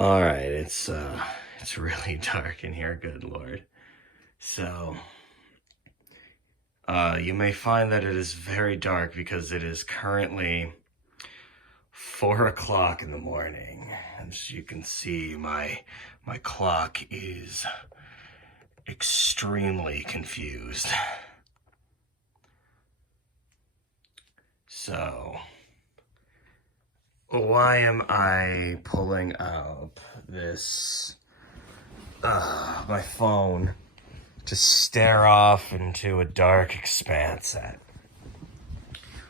All right, it's really dark in here, good lord. So, you may find that it is very dark because it is currently 4 o'clock in the morning. As you can see, my clock is extremely confused. So, why am I pulling up this my phone to stare off into a dark expanse at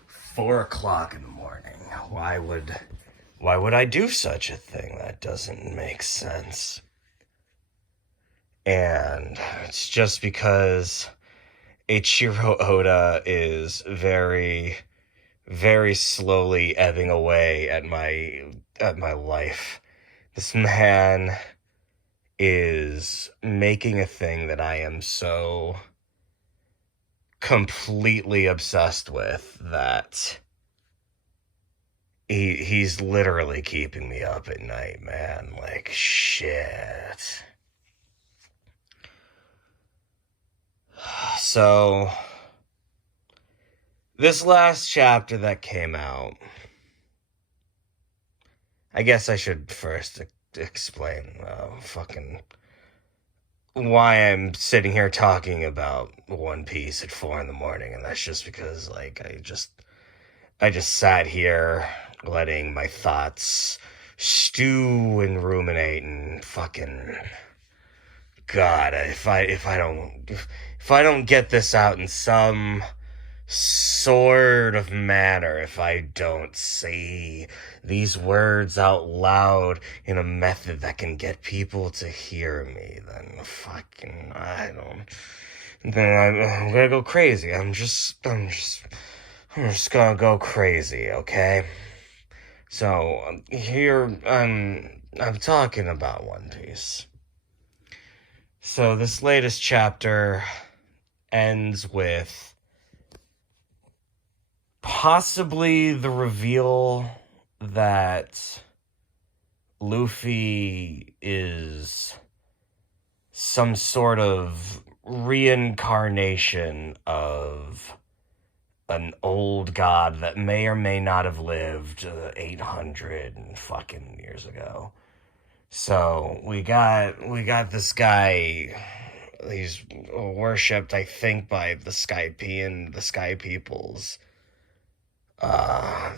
4 o'clock in the morning? Why would I do such a thing? That doesn't make sense. And it's just because Eiichiro Oda is very, very slowly ebbing away at my life. This man is making a thing that I am so completely obsessed with that he's literally keeping me up at night, man. Like, shit. So, this last chapter that came out, I guess I should first explain why I'm sitting here talking about One Piece at 4 in the morning, and that's just because, like, I just sat here letting my thoughts stew and ruminate and fucking God, if I don't get this out in some sort of manner, if I don't say these words out loud in a method that can get people to hear me, then fucking I'm gonna go crazy. I'm just gonna go crazy, okay? So here I'm talking about One Piece. So this latest chapter ends with possibly the reveal that Luffy is some sort of reincarnation of an old god that may or may not have lived 800 fucking years ago. So we got this guy. He's worshipped, I think, by the Sky Peoples.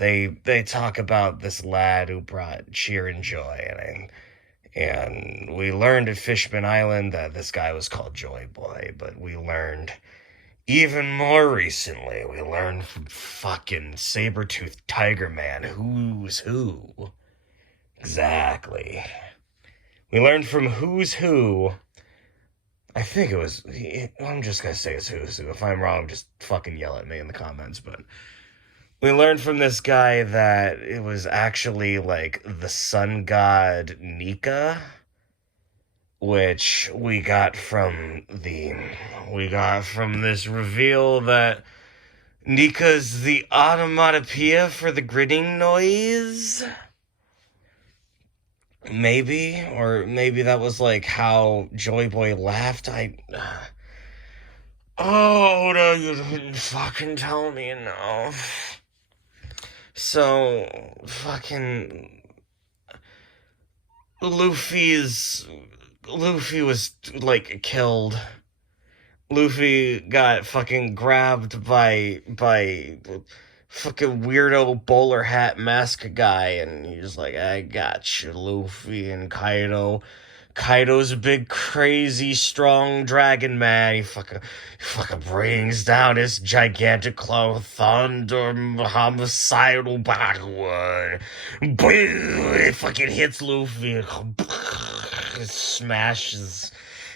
They talk about this lad who brought cheer and joy, and we learned at Fishman Island that this guy was called Joy Boy, but we learned even more recently, we learned from fucking Saber-Toothed Tiger Man who's who. Exactly. We learned from who's who. I think it was. I'm just gonna say it's who's who. If I'm wrong, just fucking yell at me in the comments. But we learned from this guy that it was actually like the sun god Nika, which we got from this reveal that Nika's the onomatopoeia for the gritting noise. Maybe, or maybe that was like how Joy Boy laughed. Oh no, you didn't fucking tell me enough. So, fucking Luffy was like killed. Luffy got fucking grabbed by fucking weirdo bowler hat mask guy, and he's like, I got you, Luffy. And Kaido's a big, crazy, strong dragon man. He fucking brings down his gigantic claw thunder homicidal backward. Boom! It fucking hits Luffy. It smashes.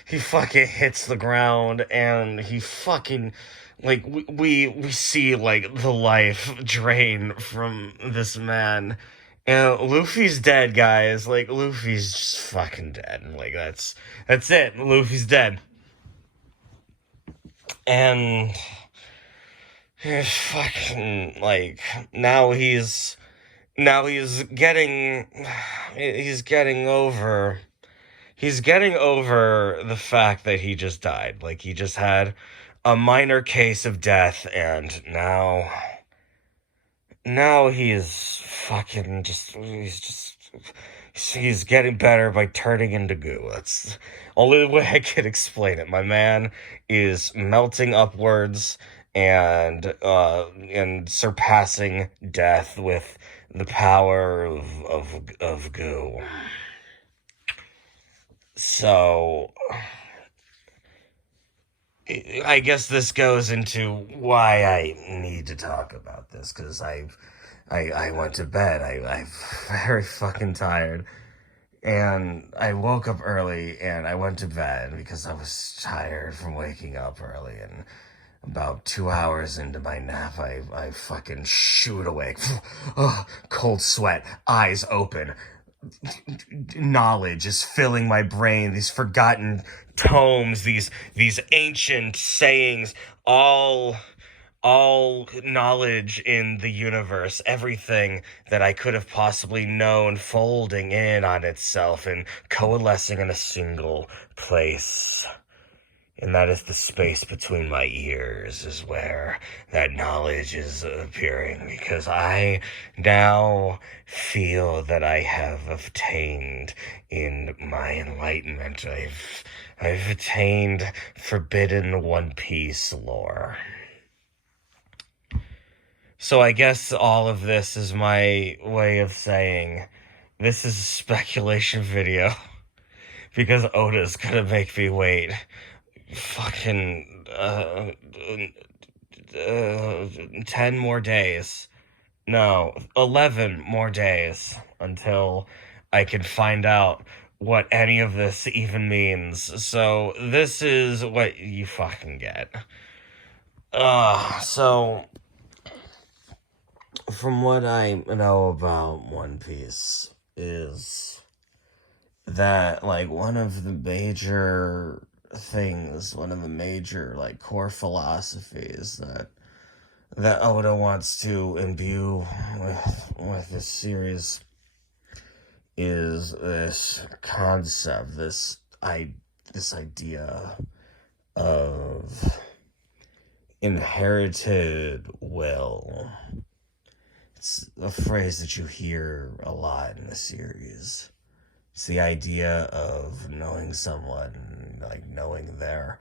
He fucking hits the ground, and he fucking, like, we see, like, the life drain from this man. And Luffy's dead, guys. Like, Luffy's just fucking dead. Like, that's it. Luffy's dead. And fucking, like, now he's Now he's getting over he's getting over the fact that he just died. Like, he just had a minor case of death, and now he is fucking he's getting better by turning into goo. That's the only way I can explain it. My man is melting upwards and surpassing death with the power of goo. So I guess this goes into why I need to talk about this, because I went to bed. I'm very fucking tired, and I woke up early, and I went to bed because I was tired from waking up early. And about 2 hours into my nap, I fucking shoot awake. Cold sweat, eyes open, knowledge is filling my brain, these forgotten tomes, these ancient sayings, all knowledge in the universe, everything that I could have possibly known, folding in on itself and coalescing in a single place. And that is the space between my ears, is where that knowledge is appearing, because I now feel that I have obtained in my enlightenment. I've attained forbidden One Piece lore. So I guess all of this is my way of saying this is a speculation video, because Oda's gonna make me wait fucking 10 more days. No, 11 more days until I can find out what any of this even means. So this is what you fucking get. So from what I know about One Piece is that, like, one of the major like core philosophies that Oda wants to imbue with this series is this concept, this idea of inherited will. It's a phrase that you hear a lot in the series. It's the idea of knowing someone, like knowing their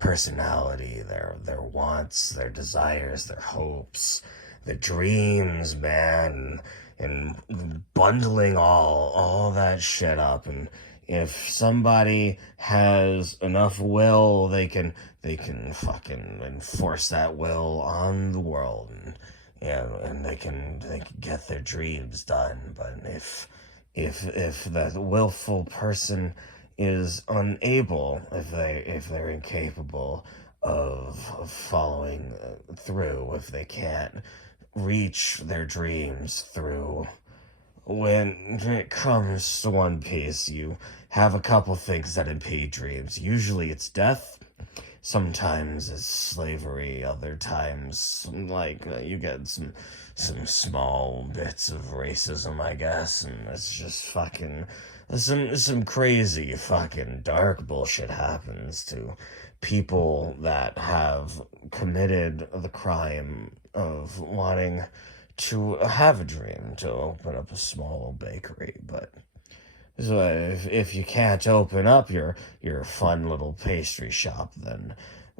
personality, their wants, their desires, their hopes, their dreams, man, and bundling all that shit up. And if somebody has enough will, they can fucking enforce that will on the world, and they can get their dreams done. But if that willful person is unable, if they're incapable of following through, if they can't reach their dreams through, when it comes to One Piece, you have a couple things that impede dreams. Usually it's death. Sometimes it's slavery. Other times, like, you get some small bits of racism, I guess, and it's just fucking some crazy fucking dark bullshit happens to people that have committed the crime of wanting to have a dream to open up a small bakery. But so if you can't open up your fun little pastry shop, then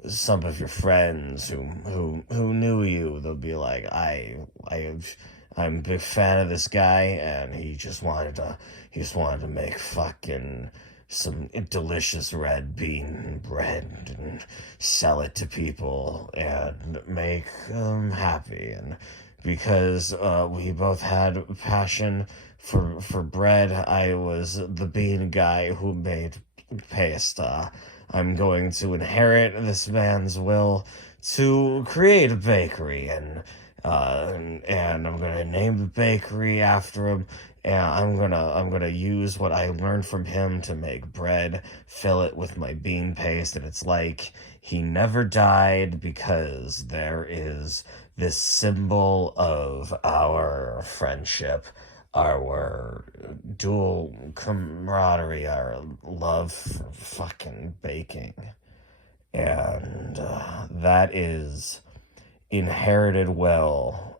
some of your friends who knew you, they'll be like, I'm a big fan of this guy, and he just wanted to make fucking some delicious red bean bread and sell it to people and make them happy. And because we both had passion for bread, I was the bean guy who made pasta. I'm going to inherit this man's will to create a bakery, and I'm going to name the bakery after him. And I'm gonna use what I learned from him to make bread, fill it with my bean paste, and it's like he never died because there is this symbol of our friendship, our dual camaraderie, our love for fucking baking. And that is inherited will.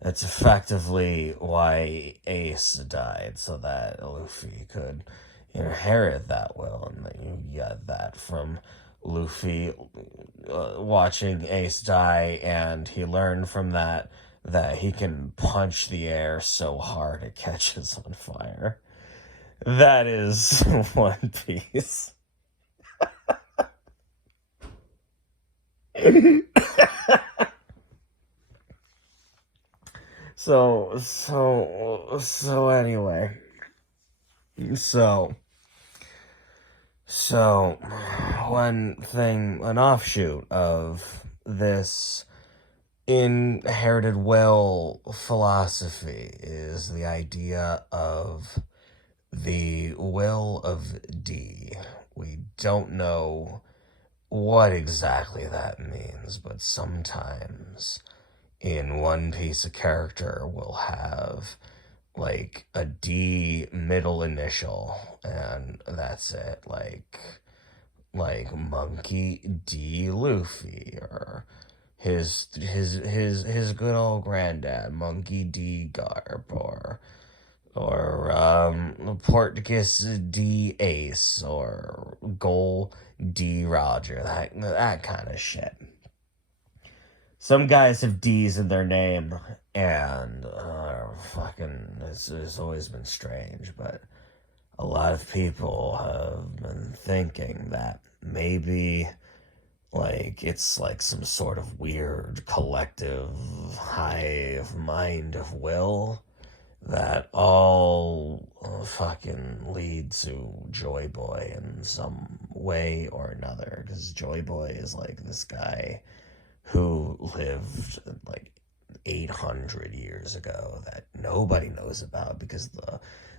That's effectively why Ace died, so that Luffy could inherit that will, and that you get that from Luffy watching Ace die, and he learned from that he can punch the air so hard it catches on fire. That is One Piece. So anyway. So one thing, an offshoot of this inherited will philosophy is the idea of the will of D. We don't know what exactly that means, but sometimes in One Piece a character will have like a D middle initial, and that's it. Like Monkey D Luffy, or his good old granddad Monkey D Garp, or Portgas D Ace, or Goal D Roger, that kind of shit. Some guys have D's in their name, and fucking, it's always been strange, but a lot of people have been thinking that maybe, like, it's like some sort of weird collective hive mind of will that all fucking lead to Joy Boy in some way or another, because Joy Boy is like this guy who lived like 800 years ago that nobody knows about because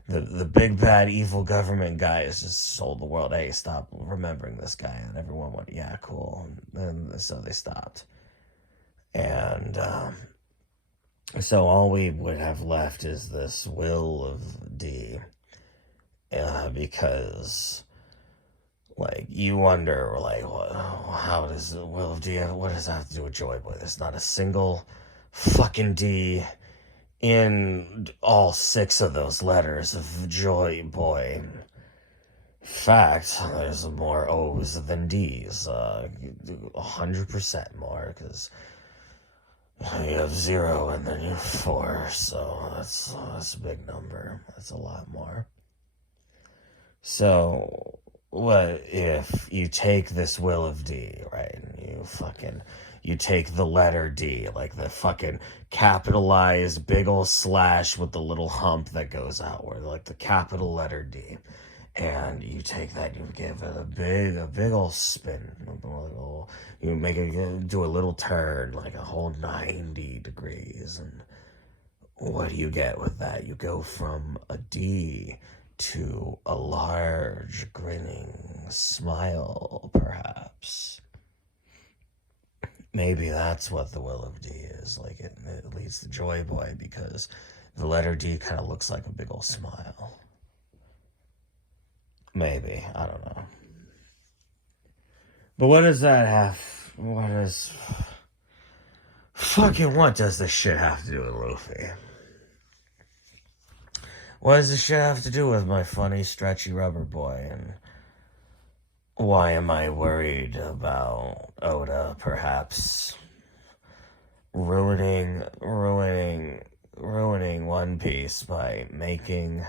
the big bad evil government guys just sold the world. Hey, stop remembering this guy, and everyone went, yeah, cool, and so they stopped. And so all we would have left is this will of D, because, like, you wonder, like, how does the will of D, what does that have to do with Joy Boy? There's not a single fucking D in all 6 of those letters of Joy Boy. In fact, there's more O's than D's, 100% more, because you have 0 and then you have 4, so that's a big number. That's a lot more. So what if you take this will of D, right, and you take the letter D, like the fucking capitalized big ol' slash with the little hump that goes outward, like the capital letter D, and you take that, you give it a big ol' spin, you make it do a little turn, like a whole 90 degrees, and what do you get with that? You go from a D to a large grinning smile, perhaps. Maybe that's what the will of D is. Like, it leads to Joy Boy, because the letter D kind of looks like a big old smile. Maybe, I don't know. But what does that have, what does this shit have to do with Luffy? What does this shit have to do with my funny, stretchy rubber boy? And why am I worried about Oda perhaps ruining One Piece by making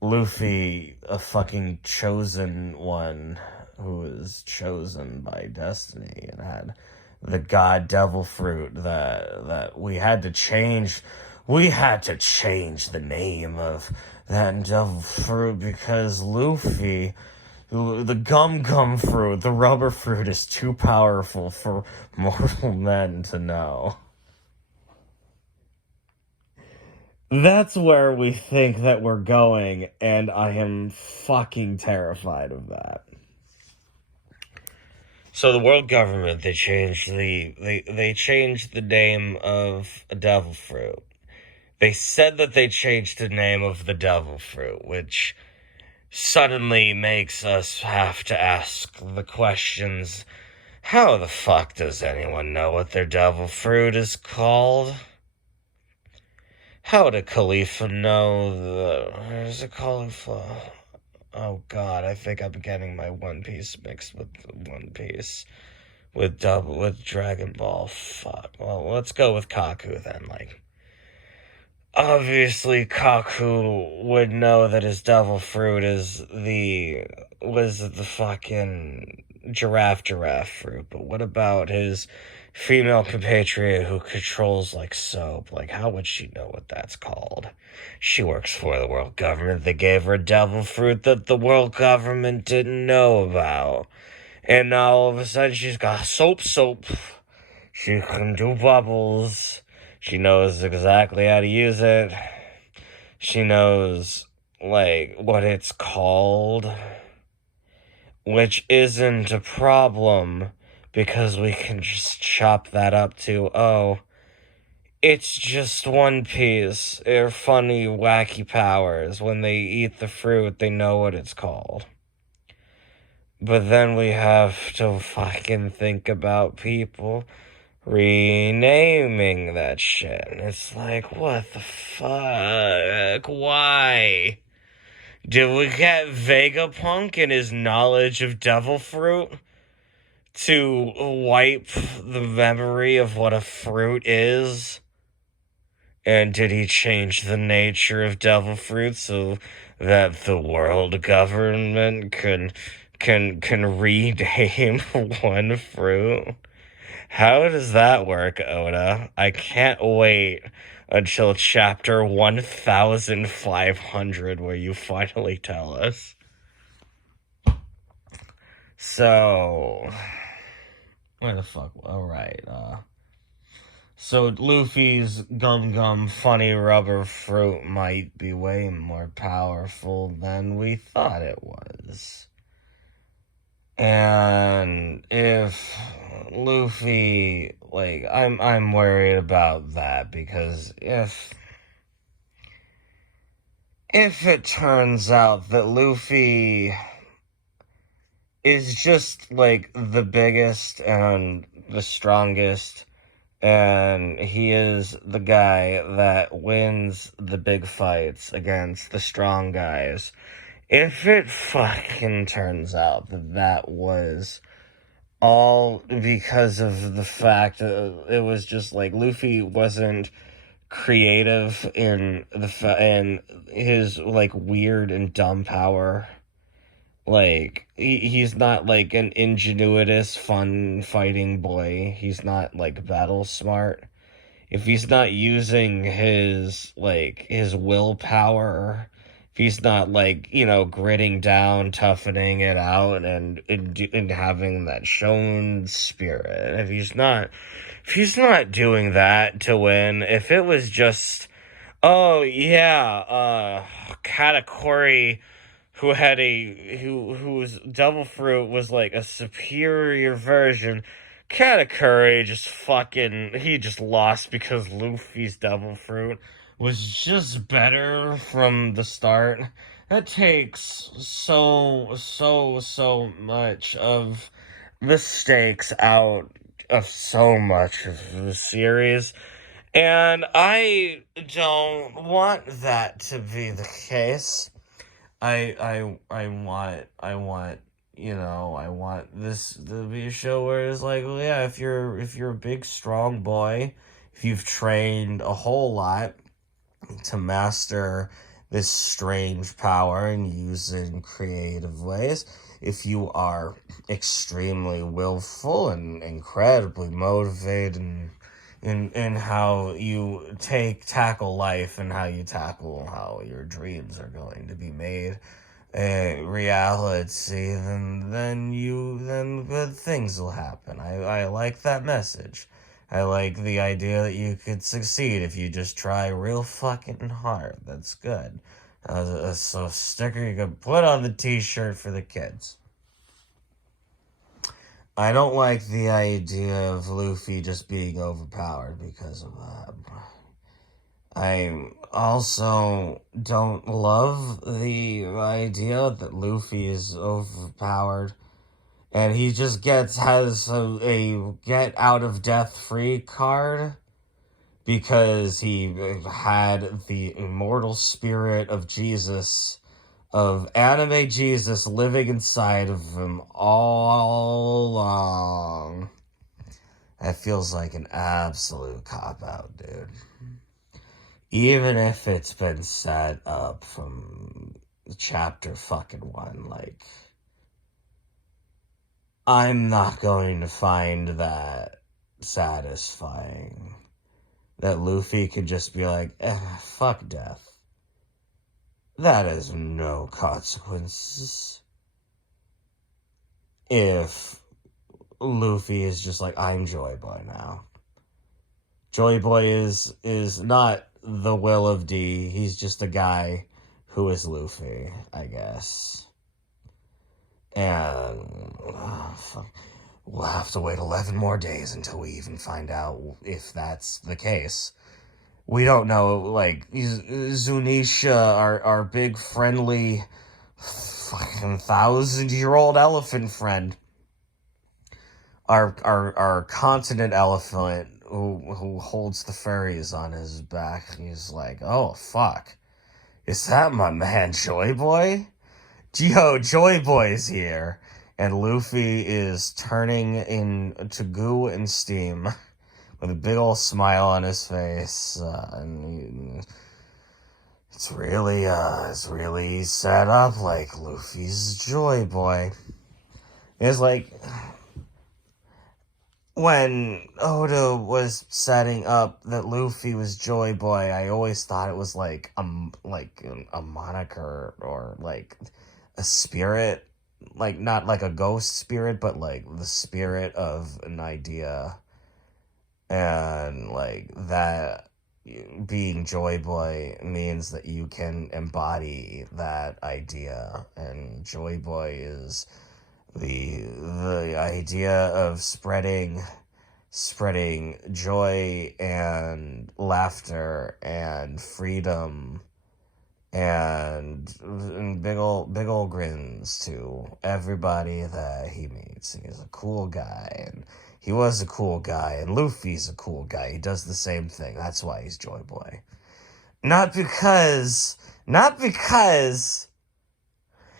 Luffy a fucking chosen one who was chosen by destiny and had the god devil fruit that we had to change. We had to change the name of that devil fruit because Luffy, the gum fruit, the rubber fruit, is too powerful for mortal men to know. That's where we think that we're going, and I am fucking terrified of that. So the world government, they changed the name of a devil fruit. They said that they changed the name of the devil fruit, which suddenly makes us have to ask the questions. How the fuck does anyone know what their devil fruit is called? How did Khalifa know there's a Khalifa? Oh god, I think I'm getting my One Piece mixed with One Piece. With Dragon Ball. Fuck. Well, let's go with Kaku then, like. Obviously, Kaku would know that his devil fruit was the fucking giraffe fruit, but what about his female compatriot who controls like soap? Like, how would she know what that's called? She works for the world government. They gave her a devil fruit that the world government didn't know about. And now all of a sudden she's got soap. She can do bubbles. She knows exactly how to use it. She knows, like, what it's called. Which isn't a problem, because we can just chop that up to, oh, it's just One Piece. They're funny, wacky powers. When they eat the fruit, they know what it's called. But then we have to fucking think about people renaming that shit. It's like, what the fuck? Why? Did we get Vegapunk and his knowledge of devil fruit to wipe the memory of what a fruit is? And did he change the nature of devil fruit so that the world government can rename one fruit? How does that work, Oda? I can't wait until chapter 1500 where you finally tell us. So, where the fuck? Alright, so Luffy's gum funny rubber fruit might be way more powerful than we thought it was. And if Luffy, like, I'm worried about that, because if it turns out that Luffy is just, like, the biggest and the strongest, and he is the guy that wins the big fights against the strong guys, if it fucking turns out that was all because of the fact that it was just like Luffy wasn't creative in in his like weird and dumb power, like he's not like an ingenuitous fun fighting boy, he's not like battle smart, if he's not using his willpower, if he's not like, gritting down, toughening it out, and having that shown spirit, if he's not doing that to win, if it was just, oh yeah, Katakuri, whose devil fruit was like a superior version. Katakuri he just lost because Luffy's devil fruit was just better from the start. That takes so much of the stakes out of so much of the series. And I don't want that to be the case. I want this to be a show where it's like, well, yeah, if you're a big strong boy, if you've trained a whole lot to master this strange power and use it in creative ways, if you are extremely willful and incredibly motivated in how you tackle life, and how you tackle how your dreams are going to be made a reality, then good things will happen. I like that message. I like the idea that you could succeed if you just try real fucking hard. That's good. So sticker you could put on the t-shirt for the kids. I don't like the idea of Luffy just being overpowered because of that. I also don't love the idea that Luffy is overpowered and he just has a get out of death free card because he had the immortal spirit of Jesus, of anime Jesus, living inside of him all along. That feels like an absolute cop-out, dude. Even if it's been set up from chapter fucking 1, like, I'm not going to find that satisfying. That Luffy could just be like, fuck death. That has no consequences. If Luffy is just like, I'm Joy Boy now. Joy Boy is not the will of D. He's just a guy who is Luffy, I guess. And we'll have to wait 11 more days until we even find out if that's the case. We don't know, like, Zunisha, our big friendly fucking 1,000-year-old elephant friend, our continent elephant who holds the furries on his back. He's like, oh fuck, is that my man Joy Boy? Yo, Joy Boy's here, and Luffy is turning into goo and steam with a big old smile on his face, and it's really set up like Luffy's Joy Boy. It's like when Oda was setting up that Luffy was Joy Boy, I always thought it was like a moniker or like a spirit, like not like a ghost spirit, but like the spirit of an idea, and like that being Joy Boy means that you can embody that idea, and Joy Boy is the idea of spreading joy and laughter and freedom and big old grins to everybody that he meets. He's a cool guy, and he was a cool guy, and Luffy's a cool guy. He does the same thing. That's why he's Joy Boy. Not because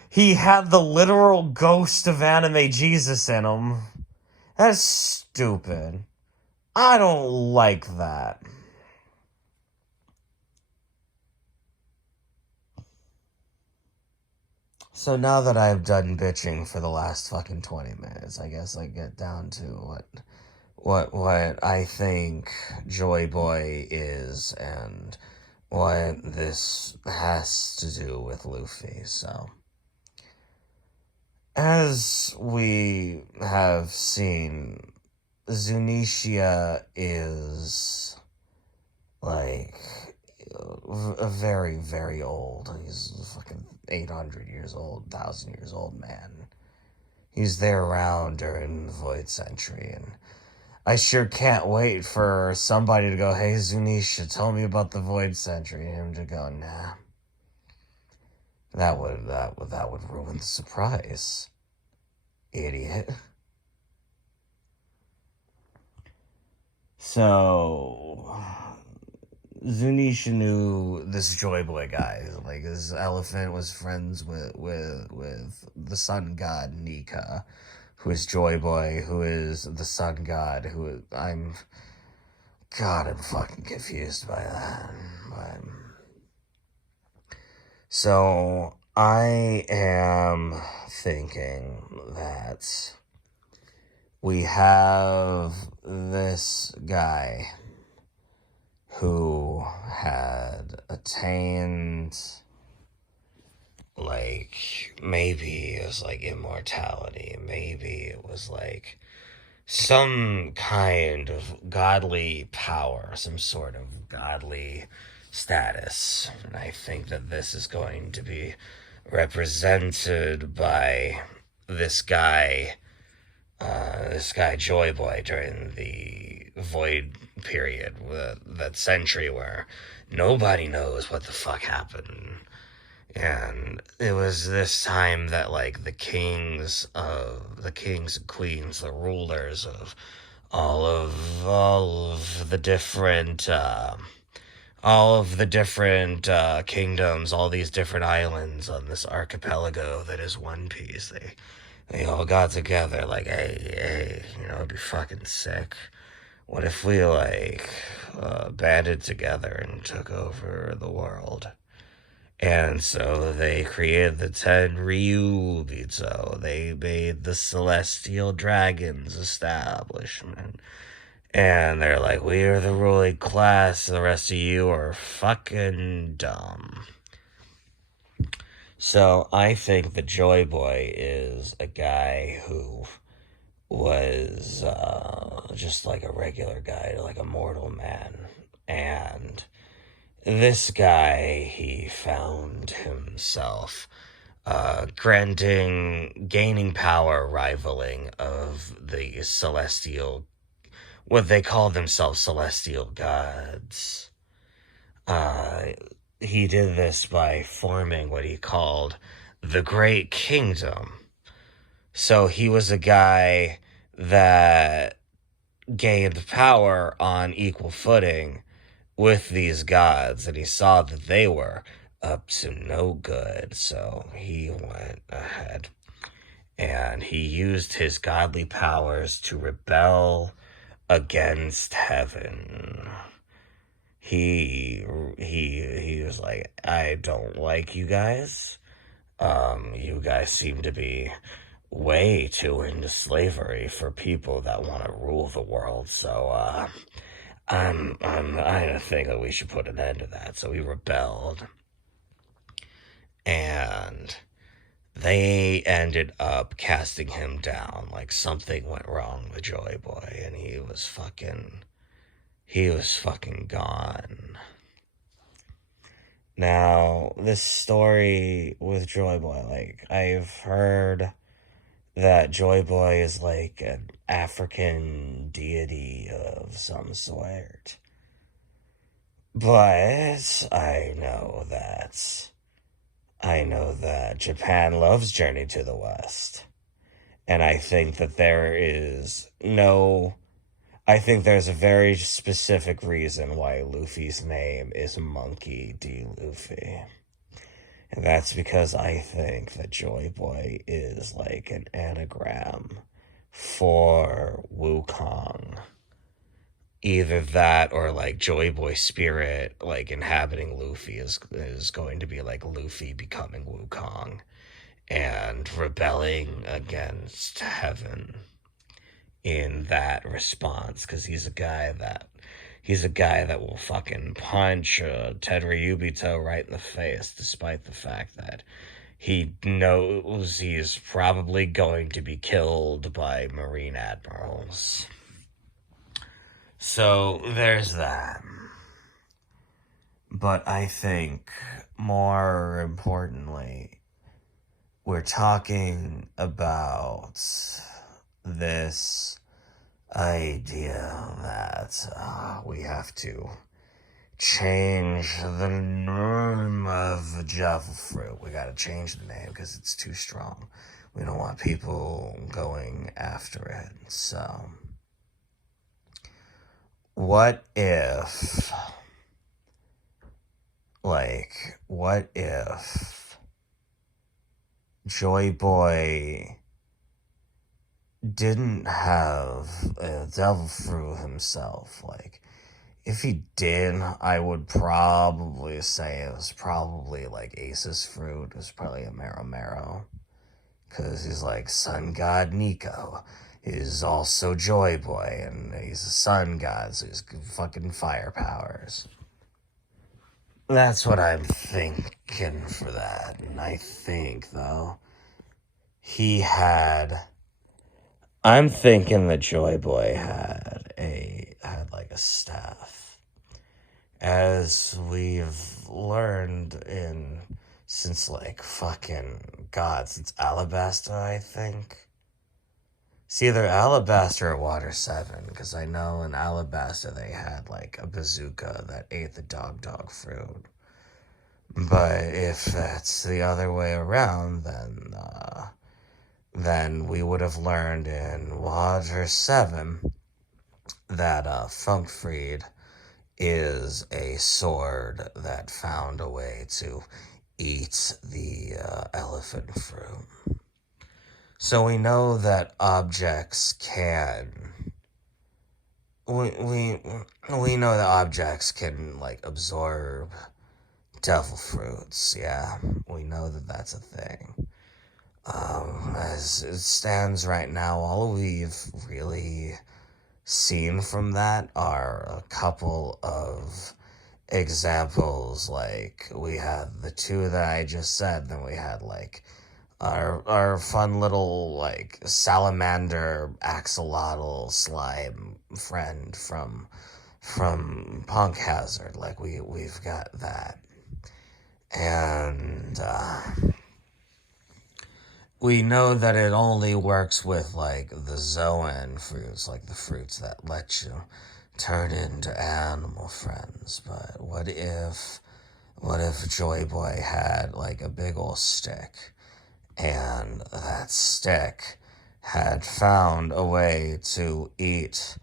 he had the literal ghost of anime Jesus in him. That's stupid. I don't like that. So now that I've done bitching for the last fucking 20 minutes, I guess I get down to what I think Joy Boy is and what this has to do with Luffy. So, as we have seen, Zunisha is like a very, very old. He's a fucking 800 years old, 1,000 years old man. He's there around during the Void Century, and I sure can't wait for somebody to go, hey, Zunisha, tell me about the Void Century, and him to go, nah. That would ruin the surprise, idiot. So, Zunisha knew this Joy Boy guy. Like, this elephant was friends with the sun god Nika, who is Joy Boy, who is the sun god, I'm fucking confused by that. So, I am thinking that we have this guy who had attained, like, maybe it was like immortality, maybe it was like some kind of godly power, some sort of godly status. And I think that this is going to be represented by this guy, Joy Boy, during the Void period, that century where nobody knows what the fuck happened. And it was this time that like the kings and queens, the rulers of all of the different kingdoms, all these different islands on this archipelago that is One Piece. They all got together like, hey, it'd be fucking sick. What if we like banded together and took over the world? And so they created the Ten Ryubito. They made the Celestial Dragons establishment. And they're like, we are the ruling class, the rest of you are fucking dumb. So I think the Joy Boy is a guy who was just like a regular guy, like a mortal man. And this guy, he found himself gaining power rivaling of the celestial, what they call themselves, celestial gods. He did this by forming what he called the Great Kingdom. So he was a guy that gained power on equal footing with these gods, and he saw that they were up to no good. So he went ahead and he used his godly powers to rebel against heaven. He was like, I don't like you guys. You guys seem to be way too into slavery for people that want to rule the world. So I think that we should put an end to that. So he rebelled, and they ended up casting him down. Like something went wrong with Joy Boy, and he was fucking gone. Now, this story with Joy Boy, like, I've heard that Joy Boy is like an African deity of some sort. But I know that Japan loves Journey to the West. And I think that I think there's a very specific reason why Luffy's name is Monkey D. Luffy. And that's because I think that Joy Boy is like an anagram for Wukong. Either that or like Joy Boy spirit like inhabiting Luffy is going to be like Luffy becoming Wukong and rebelling against heaven in that response, because he's a guy that will fucking punch Ted Ryubito right in the face, despite the fact that he knows he's probably going to be killed by Marine admirals. So there's that. But I think more importantly, we're talking about this idea that we have to change the name of Java Fruit. We gotta change the name because it's too strong. We don't want people going after it. So, what if Joy Boy didn't have a devil fruit himself? Like, if he did, I would probably say it was probably like Ace's fruit. It was probably a Mero. Because he's like sun god Nico is also Joy Boy, and he's a sun god, so he's fucking fire powers. That's what I'm thinking for that. And I think, though, he had I'm thinking the Joy Boy had like a staff. As we've learned since like fucking God, since Alabasta, I think. It's either Alabasta or Water 7, because I know in Alabasta they had like a bazooka that ate the dog fruit. But if that's the other way around, then we would have learned in Water 7 that Funkfried is a sword that found a way to eat the elephant fruit. So we know that objects can. We know that objects can like absorb devil fruits. Yeah, we know that that's a thing. As it stands right now, all we've really seen from that are a couple of examples. Like we had the two that I just said, then we had like our fun little like salamander axolotl slime friend from Punk Hazard. Like we've got that. And we know that it only works with like the Zoan fruits, like the fruits that let you turn into animal friends. But what if Joy Boy had like a big old stick, and that stick had found a way to eat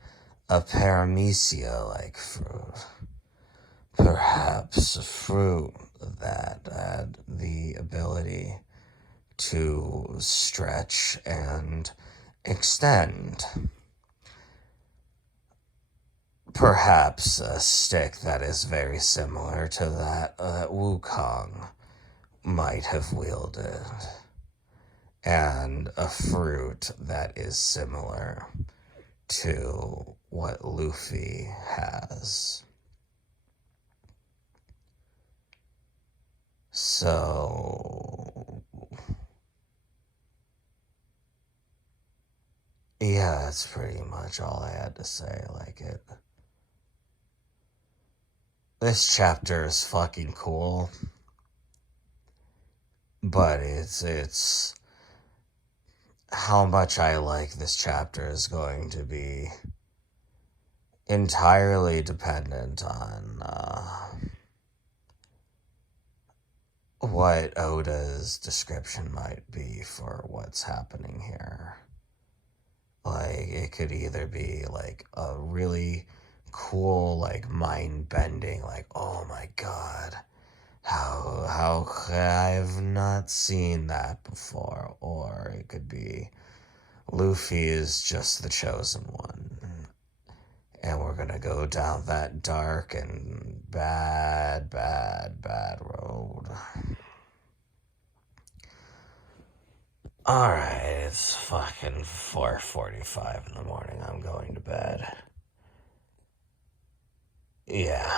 a paramecia-like fruit? Perhaps a fruit that had the ability to stretch and extend. Perhaps a stick that is very similar to that Wukong might have wielded. And a fruit that is similar to what Luffy has. So, yeah, that's pretty much all I had to say. This chapter is fucking cool, but it's how much I like this chapter is going to be entirely dependent on what Oda's description might be for what's happening here. Like, it could either be like a really cool, like mind-bending, like, oh my god, how I've not seen that before, or it could be Luffy is just the chosen one, and we're gonna go down that dark and bad road. Alright, it's fucking 4:45 in the morning. I'm going to bed. Yeah.